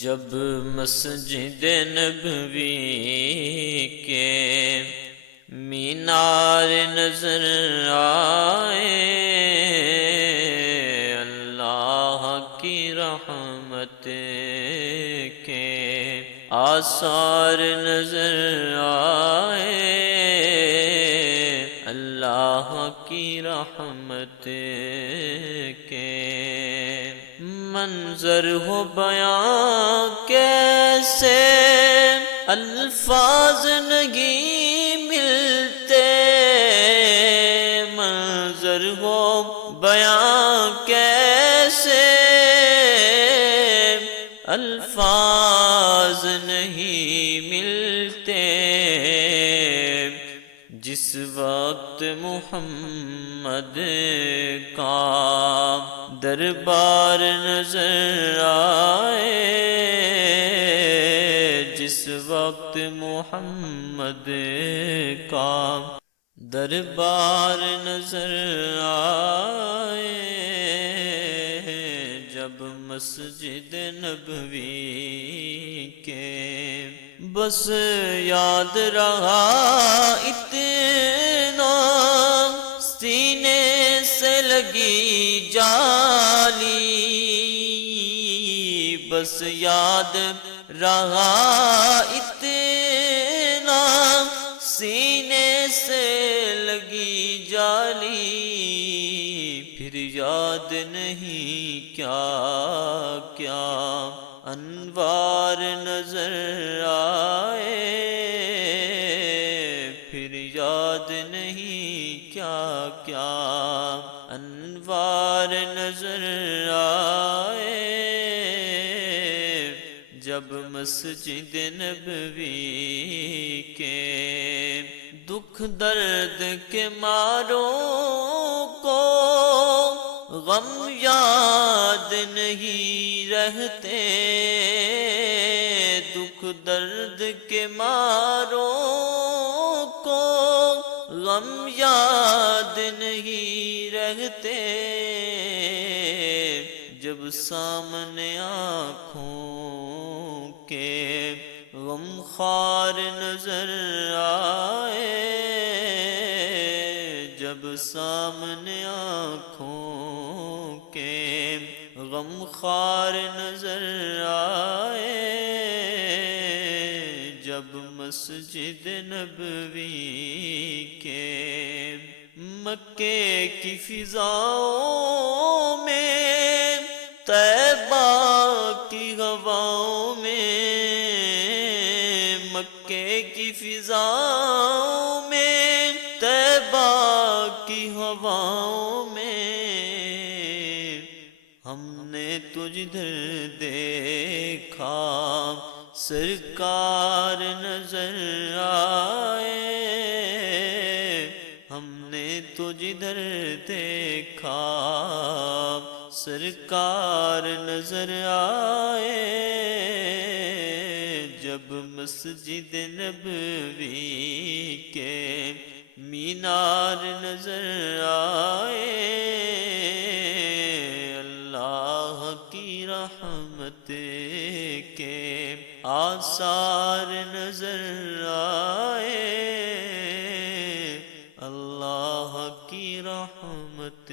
جب مسجد نبوی کے مینار نظر آئے، اللہ کی رحمت کے آثار نظر آئے، اللہ کی رحمت کے منظر ہو بیاں کیسے الفاظ نہیں ملتے، منظر ہو بیاں کیسے الفاظ نہیں ملتے، جس وقت محمد کا دربار نظر آئے، جس وقت محمد کا دربار نظر آئے، جب مسجد نبوی کے بس یاد رہا اتنا سینے سے لگی جالی، بس یاد رہا اتنا سینے سے لگی جالی، پھر یاد نہیں کیا کیا انوار نظر آئے، پھر یاد نہیں کیا کیا انوار نظر آئے، جب مسجد نبوی کے دکھ درد کے ماروں کو غم یاد نہیں رہتے، دکھ درد کے ماروں کو غم یاد نہیں رہتے، جب سامنے آنکھوں کے غم خوار نظر آئے، جب سامنے آنکھوں کے غم خوار نظر آئے، جب مسجد نبوی کے مکے کی فضاؤں میں، طیبہ کی ہواؤں میں، مکے کی فضاؤں میں، طیبہ کی ہواؤں میں، ہم نے تجھے دیکھا سرکار نظر آئے، ہم نے تجھے دیکھا سرکار نظر آئے، جب مسجد نبوی کے مینار نظر آئے، اللہ کی رحمت کے آثار نظر آئے، اللہ کی رحمت